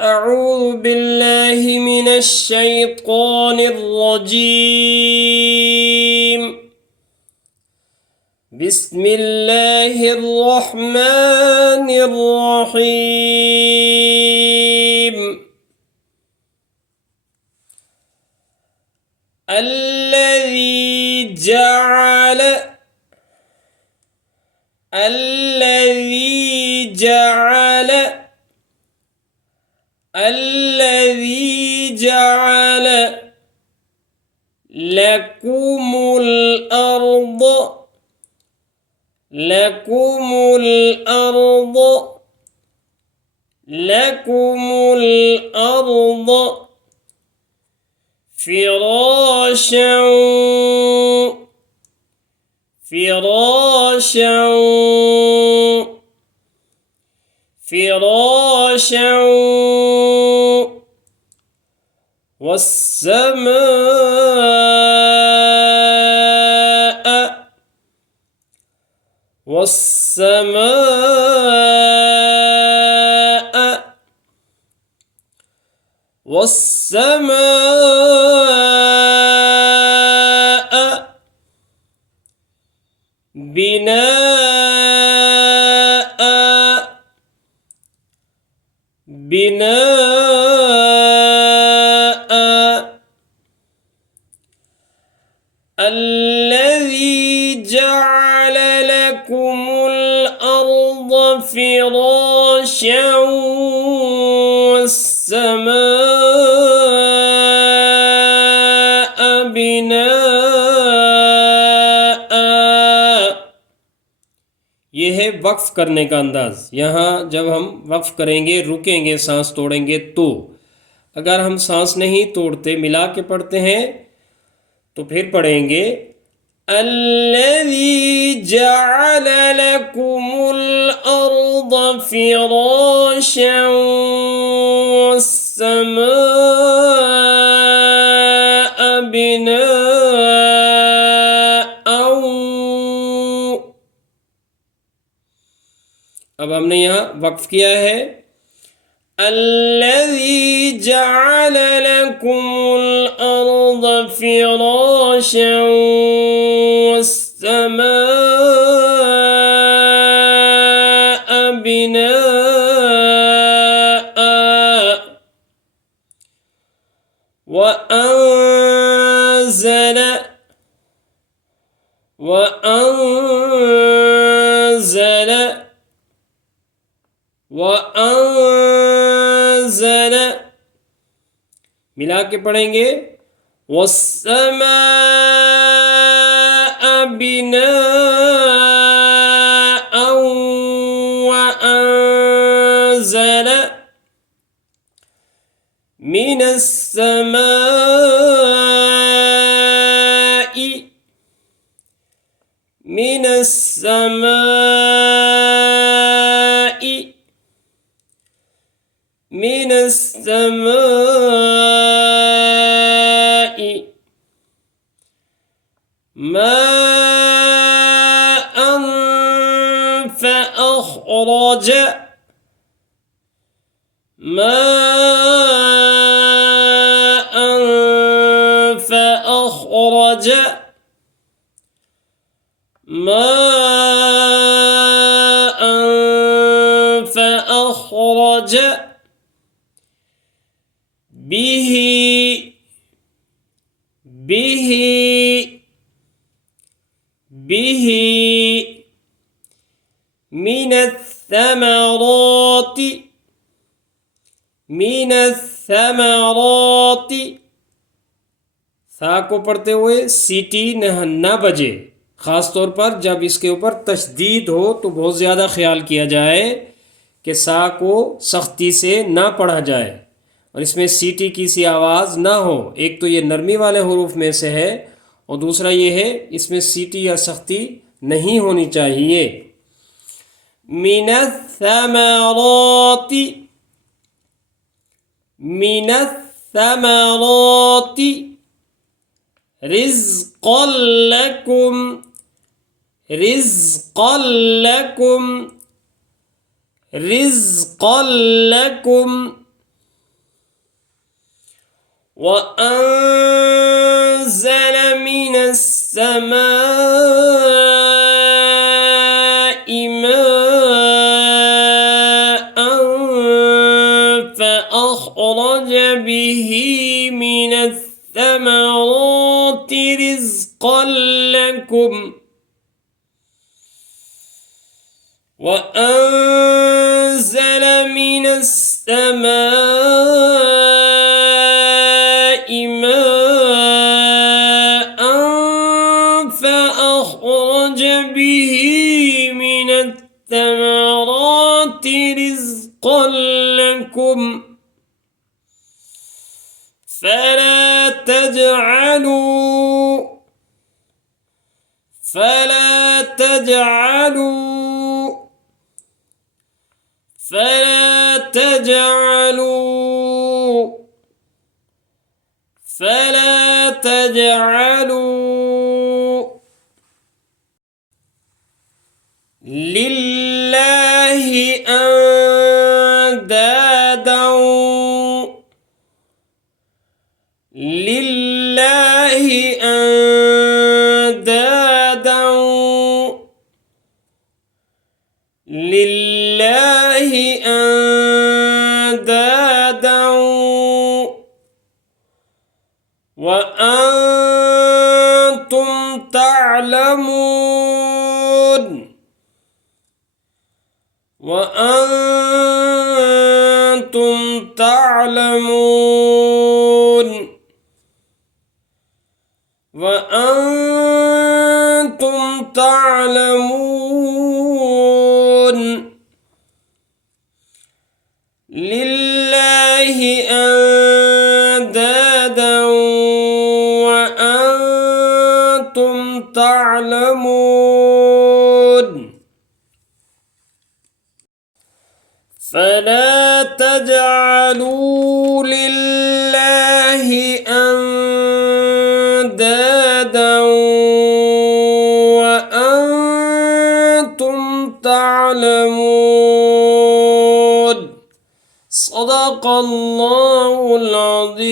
أعوذ بالله من الشيطان الرجيم. بسم الله الرحمن الرحيم. الذي جعل الذي جعل الذي جعل لكم الأرض فراشا والسماء بناء الذي جعل لكم الأرض فراشا والسماء بناء. यह है वक्फ करने का अंदाज। यहाँ जब हम वक्फ करेंगे, रुकेंगे, सांस तोड़ेंगे, तो अगर हम सांस नहीं तोड़ते, मिला के पढ़ते हैं, तो फिर पढ़ेंगे الذي جعل لكم الأرض فراشا والسماء بناء. अब हमने यहाँ वक्फ किया है الذي جعل لكم الأرض فراشا والسماء بناء وأنزل मिला के पढ़ेंगे والسماء بناء وأنزل من السماء ماء فأخرج به من الثمرات. सा को पढ़ते हुए सीटी न बजे, ख़ास तौर पर जब इसके ऊपर तशदीद हो तो बहुत ज़्यादा ख्याल किया जाए कि सा को सख्ती से ना पढ़ा जाए और इसमें सीटी की सी आवाज़ ना हो। एक तो ये नरमी वाले हुरूफ में से है और दूसरा ये है इसमें सीटी या सख्ती नहीं होनी चाहिए। मिनत्थमराति रिज़्क़न लकुम وأنزل من السماء ماء فأخرج به من الثمرات رزقا لكم وأنزل من السماء ماء فأخرج به من الثمرات رزقا لكم فلا تجعلوا فلا تجعلوا فلا تجعلوا فلا تجعلوا لله أندادا لله أندادا لله أندادا وأنتم تعلمون وأنتم تعلمون وأنتم تعلمون لله أندادا وأنتم تعلمون فلا تجعلوا لله أندادا وأنتم تعلمون صدق الله العظيم.